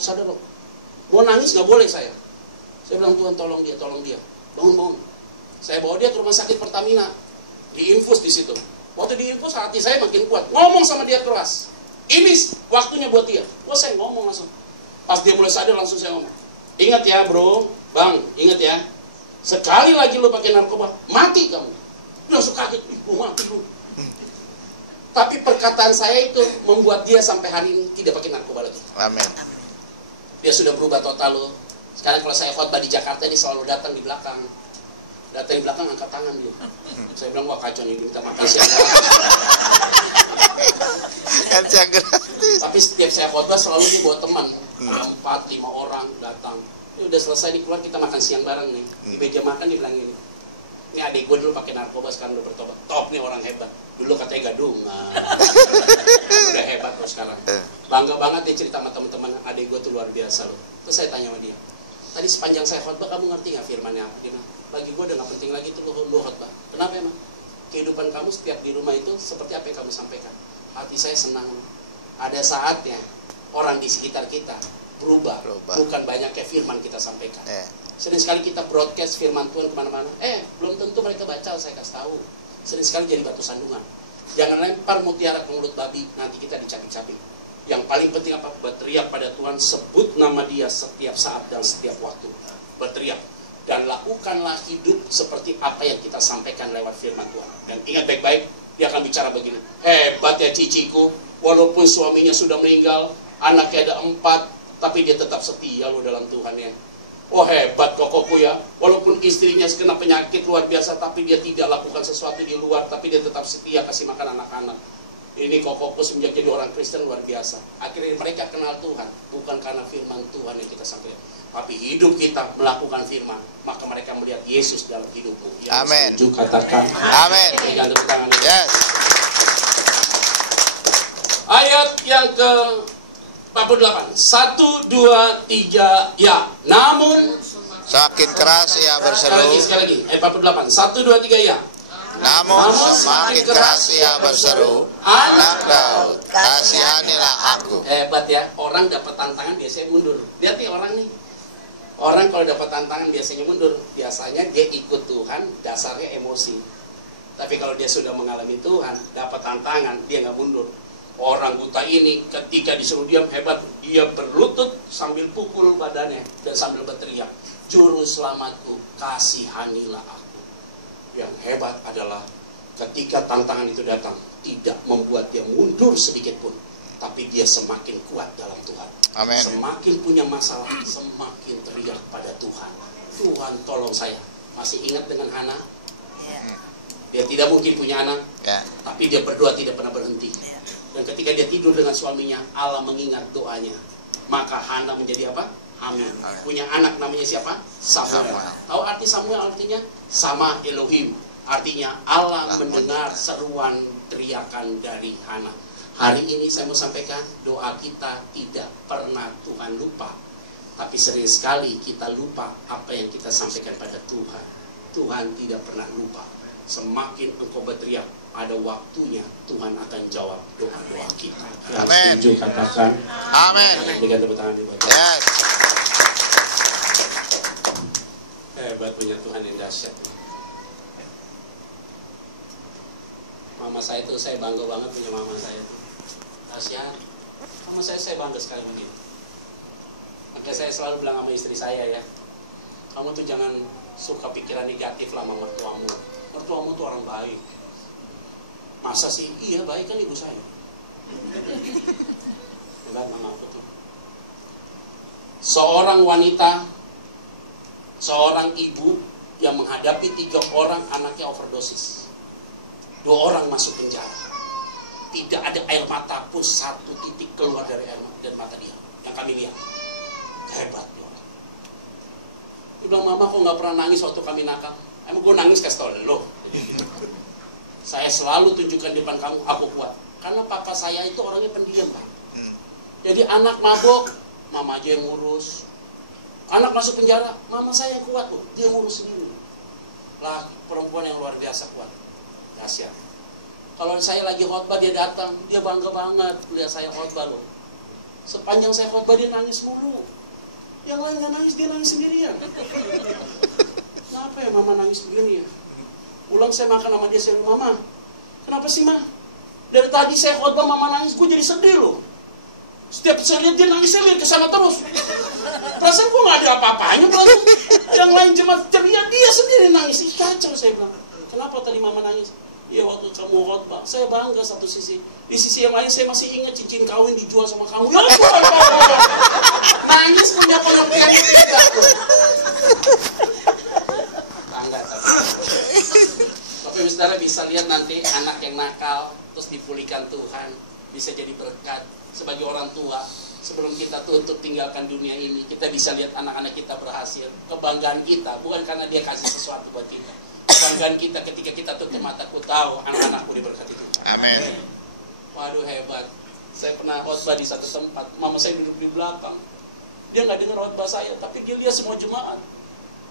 sadar loh. Mau nangis nggak boleh saya. Saya bilang, Tuhan tolong dia, bangun. Saya bawa dia ke rumah sakit Pertamina, diinfus di situ. Waktu diinfus hati saya makin kuat, ngomong sama dia keras. Ini waktunya buat dia. Wah, saya ngomong langsung. Pas dia mulai sadar langsung saya ngomong, ingat ya bro, bang, ingat ya, sekali lagi lu pakai narkoba, mati kamu. Dia langsung kaget, gue mati lu. Tapi perkataan saya itu membuat dia sampai hari ini tidak pakai narkoba lagi. Amin. Dia sudah berubah total loh. Sekarang kalau saya khotbah di Jakarta ini selalu datang di belakang. Datang di belakang angkat tangan dia. Saya bilang, wah kacau nih, minta makan siang. Tapi setiap saya khotbah selalu dia bawa teman. 4-5 orang datang. Ini udah selesai nih keluar, kita makan siang bareng nih. Di meja makan dia bilang ini. Ini adik gue dulu pakai narkoba, sekarang udah bertobat. Top nih orang hebat. Dulu katanya gadungan. Udah hebat loh sekarang. Bangga banget dia cerita sama teman-teman, adik gue tuh luar biasa loh. Terus saya tanya sama dia, tadi sepanjang saya khotbah kamu ngerti gak firmannya apa? Dia bilang, bagi gue udah gak penting lagi tuh lo khotbah. Kenapa emang? Kehidupan kamu setiap di rumah itu seperti apa yang kamu sampaikan. Hati saya senang. Ada saatnya orang di sekitar kita berubah. Bukan banyaknya firman kita sampaikan. Sering sekali kita broadcast firman Tuhan kemana-mana. Belum tentu mereka baca, saya kasih tahu. Sering sekali jadi batu sandungan. Jangan lempar mutiara ke mulut babi, nanti kita dicabik-cabik. Yang paling penting apa? Berteriak pada Tuhan, sebut nama dia setiap saat dan setiap waktu. Berteriak. Dan lakukanlah hidup seperti apa yang kita sampaikan lewat firman Tuhan. Dan ingat baik-baik, dia akan bicara begini. Hebat ya ciciku, walaupun suaminya sudah meninggal, anaknya ada 4, tapi dia tetap setia loh dalam Tuhan ya. Oh hebat kokokku ya, walaupun istrinya kena penyakit luar biasa, tapi dia tidak lakukan sesuatu di luar, tapi dia tetap setia kasih makan anak-anak. Ini kokokku semenjak jadi orang Kristen luar biasa. Akhirnya mereka kenal Tuhan, bukan karena firman Tuhan yang kita sampaikan, tapi hidup kita melakukan firman, maka mereka melihat Yesus dalam hidupmu. Amin. Setuju katakan. Amin. Jangan tepuk tangan. Yes. Ayat yang ke 48. 1, 2, 3, ya. Namun Semakin keras ia berseru. Sekali lagi. Ayat 48. 1, 2, 3, ya. Namun semakin keras ia berseru, anak Daud, kasihanilah aku. Hebat ya. Orang dapat tantangan biasanya mundur. Lihat nih orang nih. Orang kalau dapat tantangan biasanya mundur. Biasanya dia ikut Tuhan, dasarnya emosi. Tapi kalau dia sudah mengalami Tuhan, dapat tantangan, dia nggak mundur. Orang buta ini ketika disuruh diam, hebat. Dia berlutut sambil pukul badannya dan sambil berteriak, Juru selamatku, kasihanilah aku. Yang hebat adalah ketika tantangan itu datang, tidak membuat dia mundur sedikit pun, tapi dia semakin kuat dalam Tuhan. Amin. Semakin punya masalah, semakin teriak pada Tuhan. Tuhan tolong saya. Masih ingat dengan Hana? Dia tidak mungkin punya anak, tapi dia berdoa tidak pernah berhenti. Dan ketika dia tidur dengan suaminya, Allah mengingat doanya. Maka Hana menjadi apa? Amin. Punya anak namanya siapa? Samuel. Tahu arti Samuel? Artinya sama Elohim. Artinya Allah mendengar seruan teriakan dari Hana. Hari ini saya mau sampaikan, doa kita tidak pernah Tuhan lupa. Tapi sering sekali kita lupa apa yang kita sampaikan pada Tuhan. Tuhan tidak pernah lupa. Semakin engkau berteriak, pada waktunya Tuhan akan jawab doa-doa kita. Amin. Setuju katakan. Amin. Berikan tepuk tangan dibuat. Yes. Hebat punya Tuhan yang dahsyat. Mama saya tuh, saya bangga banget punya mama saya. Dahsyat. Mama saya bangga sekali begini. Makanya saya selalu bilang sama istri saya ya, kamu tuh jangan suka pikiran negatif lah sama mertuamu. Mertuamu tuh orang baik. Masa sih? Iya baik kan ibu saya. Hebat mama aku tuh. Seorang wanita, seorang ibu yang menghadapi 3 orang anaknya overdosis. 2 orang masuk penjara. Tidak ada air mata pun 1 titik keluar dari mata dia. Yang kami lihat. Hebat loh. Dia bilang, mama kok gak pernah nangis waktu kami nakal? Emang gue nangis kasih tau lo. Saya selalu tunjukkan di depan kamu, aku kuat. Karena papa saya itu orangnya pendiam, Pak. Jadi anak mabok, mama aja yang ngurus. Anak masuk penjara, mama saya kuat loh, dia ngurus sendiri. Lah, perempuan yang luar biasa kuat. Dahsyat. Kalau saya lagi khotbah dia datang, dia bangga banget lihat saya khotbah loh. Sepanjang saya khotbah dia nangis mulu. Yang lain nggak nangis, dia nangis sendirian. Kenapa ya mama nangis begini ya? Pulang saya makan sama dia, saya bilang, Mama, kenapa sih Ma? Dari tadi saya khotbah mama nangis, gue jadi sedih loh. Setiap saya lihat dia nangis, saya lihat ke sana terus. Perasaan gue nggak ada apa-apanya, berarti yang lain jemaat ceria, dia sendiri nangis. Ih, kacau, saya bilang. Kenapa tadi mama nangis? Iya, waktu kamu khotbah, saya bangga satu sisi. Di sisi yang lain saya masih ingat cincin kawin dijual sama kamu. Ya ampun, nangis punya pengertian yang beda. Bangga tapi. Bapak Ibu Saudara bisa lihat nanti anak yang nakal terus dipulihkan Tuhan, bisa jadi berkat. Sebagai orang tua, sebelum kita tutup tinggalkan dunia ini, kita bisa lihat anak-anak kita berhasil. Kebanggaan kita bukan karena dia kasih sesuatu buat kita. Kebanggaan kita ketika kita tutup mataku tahu anak-anakku diberkati Tuhan. Amin. Waduh, hebat. Saya pernah khotbah di satu tempat, mama saya duduk di belakang. Dia nggak dengar khotbah saya, tapi dia lihat semua jemaat.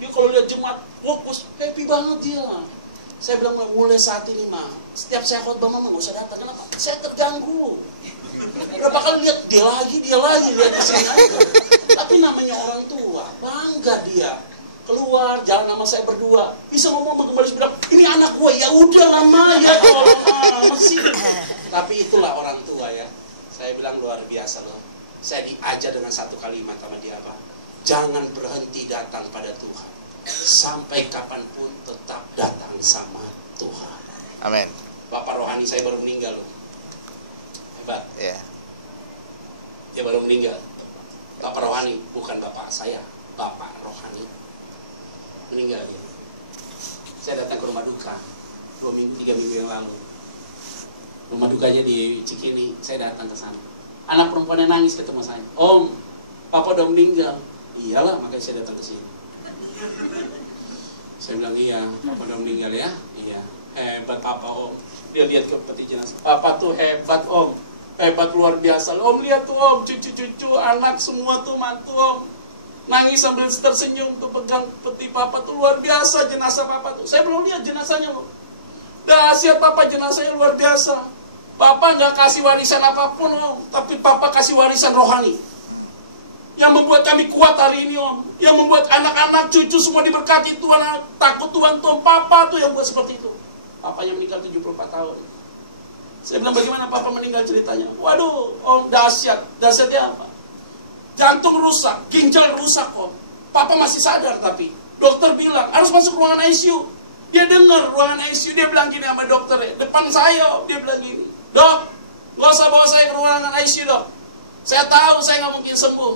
Dia kalau lihat jemaat fokus, happy banget dia. Saya bilang, mulai saat ini mah, setiap saya khotbah mama nggak usah datang. Kenapa? Saya terganggu. Berapa kali lihat dia lagi lihat di sini aja. Tapi namanya orang tua, bangga dia. Keluar jalan sama saya berdua, bisa ngomong kembali bilang, ini anak gua, ya udah lama ya tolong masih. Tapi itulah orang tua ya. Saya bilang luar biasa loh. Saya diajar dengan satu kalimat sama dia apa? Jangan berhenti datang pada Tuhan. Sampai kapanpun tetap datang sama Tuhan. Amin. Bapak rohani saya baru meninggal loh. Hebat. Ya. Dia baru meninggal. Bapak rohani, bukan bapak saya, bapak rohani. Meninggal dia. Saya datang ke rumah duka 2 minggu 3 minggu yang lalu. Rumah dukanya di Cikini. Saya datang ke sana. Anak perempuannya nangis ketemu saya. Om, papa udah meninggal. Iyalah, makanya saya datang ke sini. Saya bilang iya, papa udah meninggal ya. Iya, hebat papa om. Dia lihat ke peti jenazah. Papa tuh hebat om, hebat luar biasa. Om lihat tuh om, cucu-cucu, anak semua tuh mantu om. Nangis sambil tersenyum tuh pegang peti papa tuh luar biasa jenazah papa tuh. Saya belum lihat jenazahnya loh. Dahsyat papa jenazahnya luar biasa. Papa nggak kasih warisan apapun om, tapi papa kasih warisan rohani. Yang membuat kami kuat hari ini om. Yang membuat anak-anak cucu semua diberkati Tuhan, takut Tuhan tuh. Papa tuh yang buat seperti itu. Papanya meninggal 74 tahun. Saya bilang bagaimana papa meninggal ceritanya. Waduh om, dahsyat. Dahsyatnya apa? Jantung rusak, ginjal rusak om. Papa masih sadar tapi dokter bilang harus masuk ruangan ICU. Dia dengar ruangan ICU, dia bilang gini sama dokter ya, depan saya dia bilang gini, dok, gak usah bawa saya ke ruangan ICU dok. Saya tahu saya nggak mungkin sembuh.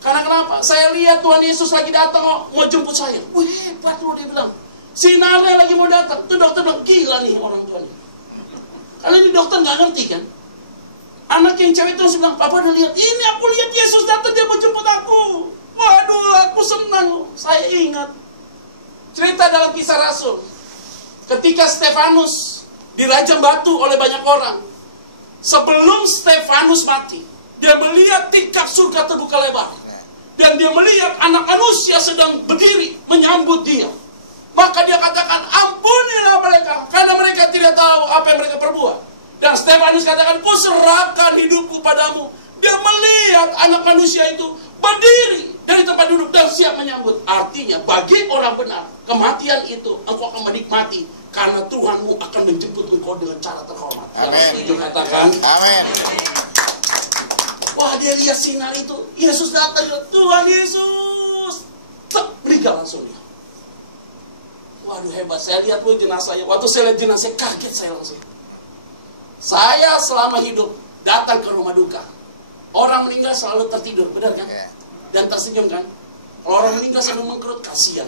Karena kenapa? Saya lihat Tuhan Yesus lagi datang mau jemput saya. Wih hebat loh dia bilang. Sinarnya lagi mau datang. Itu dokter bilang gila nih orang tua nih. Karena ini dokter nggak ngerti kan. Anak yang cewek itu bilang, papa udah lihat, ini aku lihat Yesus datang, dia mau jemput aku. Waduh, aku senang. Saya ingat cerita dalam Kisah Rasul. Ketika Stefanus dirajam batu oleh banyak orang. Sebelum Stefanus mati, dia melihat tingkap surga terbuka lebar. Dan dia melihat anak manusia sedang berdiri menyambut dia. Maka dia katakan, ampunilah mereka, karena mereka tidak tahu apa yang mereka perbuat. Dan Stefanus katakan, ku serahkan hidupku padamu. Dia melihat anak manusia itu berdiri dari tempat duduk dan siap menyambut. Artinya bagi orang benar, kematian itu engkau akan menikmati. Karena Tuhanmu akan menjemput engkau dengan cara terhormat. Amin. Yang katakan, Amin. wah dia lihat sinar itu. Yesus datang, Tuhan Yesus. Tek, meninggal langsung dia. Waduh hebat, saya lihat loh jenazahnya. Waktu saya lihat jenazah, kaget saya langsung. Saya selama hidup datang ke rumah duka. Orang meninggal selalu tertidur, benar kan? Dan tersenyum kan? Kalau orang meninggal sambil mengkerut, kasihan.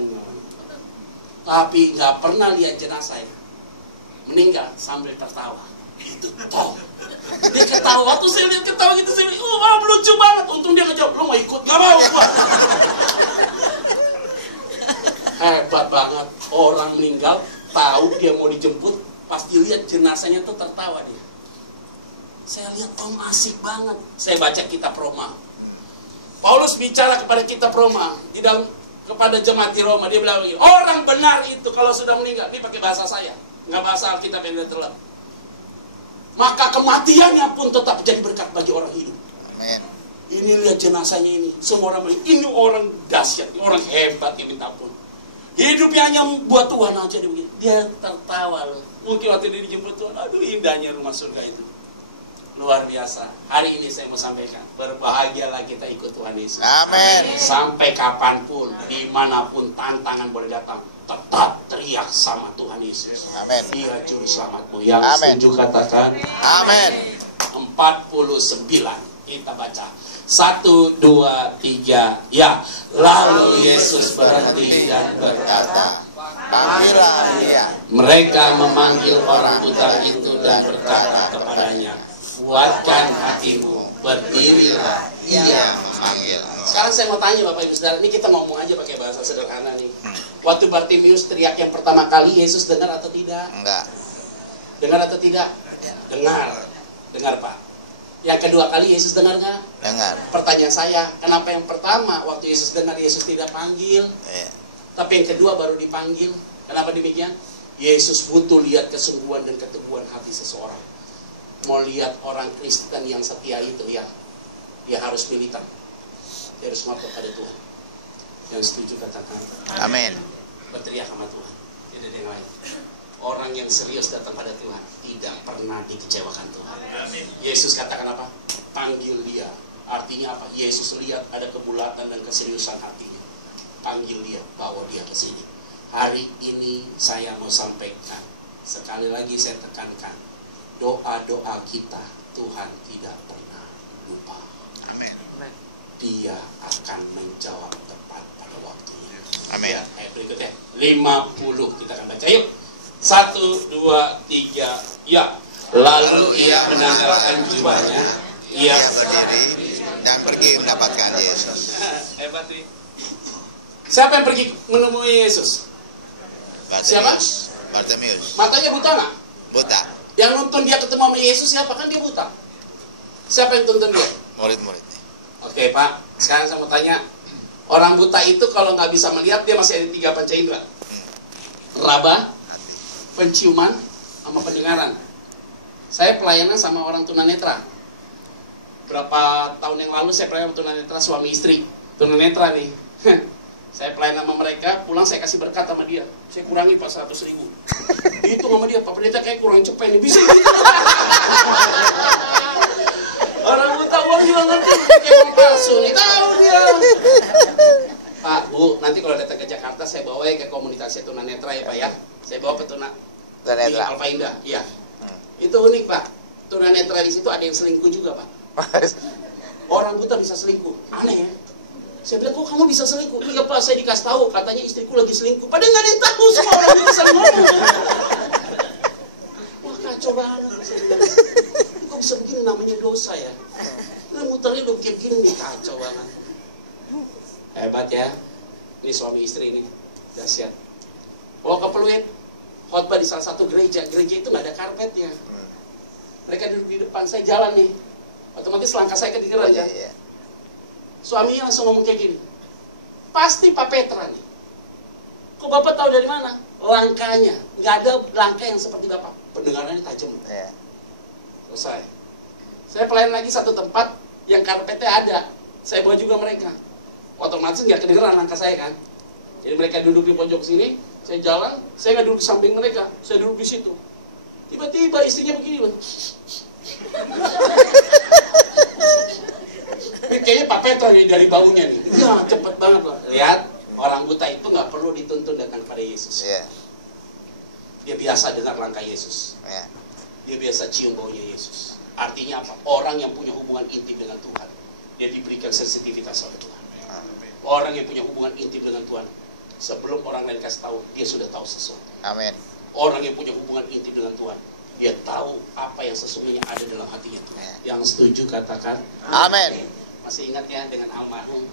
Tapi nggak pernah lihat jenazah ya. Meninggal sambil tertawa. Itu toh. Dia ketawa, tuh saya lihat ketawa gitu, saya bilang, lucu banget. Untung dia ngejawab, lo mau ikut? Gak mau gua. Hebat banget. Orang meninggal, tahu dia mau dijemput, pasti lihat jenazahnya tuh tertawa dia. Saya lihat om asik banget. Saya baca kitab Roma. Paulus bicara kepada kitab Roma di dalam kepada jemaat di Roma, dia bilang begini, orang benar itu kalau sudah meninggal, ini pakai bahasa saya, nggak bahasa Alkitab yang terlalu. Maka kematiannya pun tetap jadi berkat bagi orang hidup. Amin. Ini lihat jenazahnya ini. Semua orang bilang, ini orang dahsyat, orang hebat, dia minta ampun. Hidupnya hanya buat Tuhan aja. Dia tertawa loh. Mungkin waktu dia dijemput Tuhan, aduh indahnya rumah surga itu. Luar biasa. Hari ini saya mau sampaikan, berbahagialah kita ikut Tuhan Yesus. Amin. Sampai kapanpun, dimanapun tantangan boleh datang, tetap teriak sama Tuhan Yesus. Amin. Dia juru selamatmu. Yang Amin. setuju katakan Amin. 49 kita baca. 1, 2, 3 ya. Lalu Yesus berhenti dan berkata, Panggillah dia. mereka memanggil orang buta itu dan berkata kepadanya, kuatkan hatimu, berdirilah, ia memanggil. Sekarang saya mau tanya Bapak Ibu Saudara, ini kita ngomong aja pakai bahasa sederhana nih. Waktu Bartimius teriak yang pertama kali, Yesus dengar atau tidak? Enggak. Dengar atau tidak? Dengar. Dengar Pak. Yang kedua kali Yesus dengar nggak? Dengar. Pertanyaan saya, kenapa yang pertama waktu Yesus dengar Yesus tidak panggil, tapi yang kedua baru dipanggil? Kenapa demikian? Yesus butuh lihat kesungguhan dan keteguhan hati seseorang. Mau lihat orang Kristen yang setia itu ya, dia harus militan. Dia harus ngotot pada Tuhan. Yang setuju katakan Amin. berteriak sama Tuhan. Tidak ada yang lain. Orang yang serius datang pada Tuhan tidak pernah dikecewakan Tuhan. Yesus katakan apa? Panggil dia. Artinya apa? Yesus lihat ada kebulatan dan keseriusan hatinya. Panggil dia, bawa dia ke sini. Hari ini saya mau sampaikan, sekali lagi saya tekankan, doa-doa kita Tuhan tidak pernah lupa. Amin. Dia akan menjawab tepat pada waktunya. Amin. Berikutnya 50 kita akan baca yuk. 1, 2, 3 ya. Lalu ia menanggalkan jubahnya, ia berdiri dan pergi mendapatkan Yesus. Hebat nih. Siapa yang pergi menemui Yesus? Siapa? Bartimius. Matanya buta nggak? Buta. Yang nonton dia ketemu sama Yesus siapa? Kan dia buta. Siapa yang tonton dia? Murid-murid. Oke Pak, sekarang saya mau tanya, orang buta itu kalau nggak bisa melihat dia masih ada 3 panca indera. Raba, penciuman, sama pendengaran. Saya pelayanan sama orang tunanetra. Berapa tahun yang lalu saya pelayanan tunanetra, suami istri tunanetra nih. Saya pelayanan sama mereka, pulang saya kasih berkat sama dia. Saya kurangi Pak 100.000. Dihitung sama dia, Pak Pendeta kayak kurang cepet nih. Bisa gitu. Orang buta uang juga ngerti, kayak uang palsu nih. Tahu dia. Pak, Bu, nanti kalau datang ke Jakarta saya bawa ke komunitas tunanetra ya Pak ya. Saya bawa ke di Alfa Indah, iya. Itu unik Pak. Tunanetra di situ ada yang selingkuh juga Pak. Orang buta bisa selingkuh, aneh ya. Saya bilang, kok kamu bisa selingkuh? Iya Pak, saya dikasih tahu, katanya istriku lagi selingkuh. Padahal nggak ada yang tahu, semua orang bisa ngomong. Wah kacau banget. Kok bisa begini, namanya dosa ya. Nah muternya udah kayak gini nih, kacau banget. Hebat ya. Ini suami istri ini, dahsyat. Bawa ke Peluit, khotbah di salah satu gereja. Gereja itu nggak ada karpetnya. Mereka duduk di depan, saya jalan nih. Otomatis langkah saya kedengeran ya. Suaminya langsung ngomong kayak gini, pasti Pak Petra nih. Kok Bapak tahu dari mana? Langkahnya, nggak ada langkah yang seperti Bapak. Pendengarannya tajam. Selesai. Saya pelayan lagi satu tempat yang karpetnya ada. Saya bawa juga mereka. Otomatis nggak kedengeran langkah saya kan. Jadi mereka duduk di pojok sini, saya jalan, saya nggak duduk di samping mereka, saya duduk di situ. Tiba-tiba istrinya begini, Bang. Kayaknya Pak Petra nih dari baunya nih. Ya cepet banget loh. Lihat, orang buta itu nggak perlu dituntun datang kepada Yesus. Dia biasa dengar langkah Yesus. Dia biasa cium baunya Yesus. Artinya apa? Orang yang punya hubungan intim dengan Tuhan, dia diberikan sensitivitas oleh Tuhan. Orang yang punya hubungan intim dengan Tuhan, sebelum orang lain kasih tahu, dia sudah tahu sesuatu. Amin. Orang yang punya hubungan intim dengan Tuhan, dia tahu apa yang sesungguhnya ada dalam hatinya Tuhan. Yang setuju katakan Amin. Masih ingat ya dengan almarhum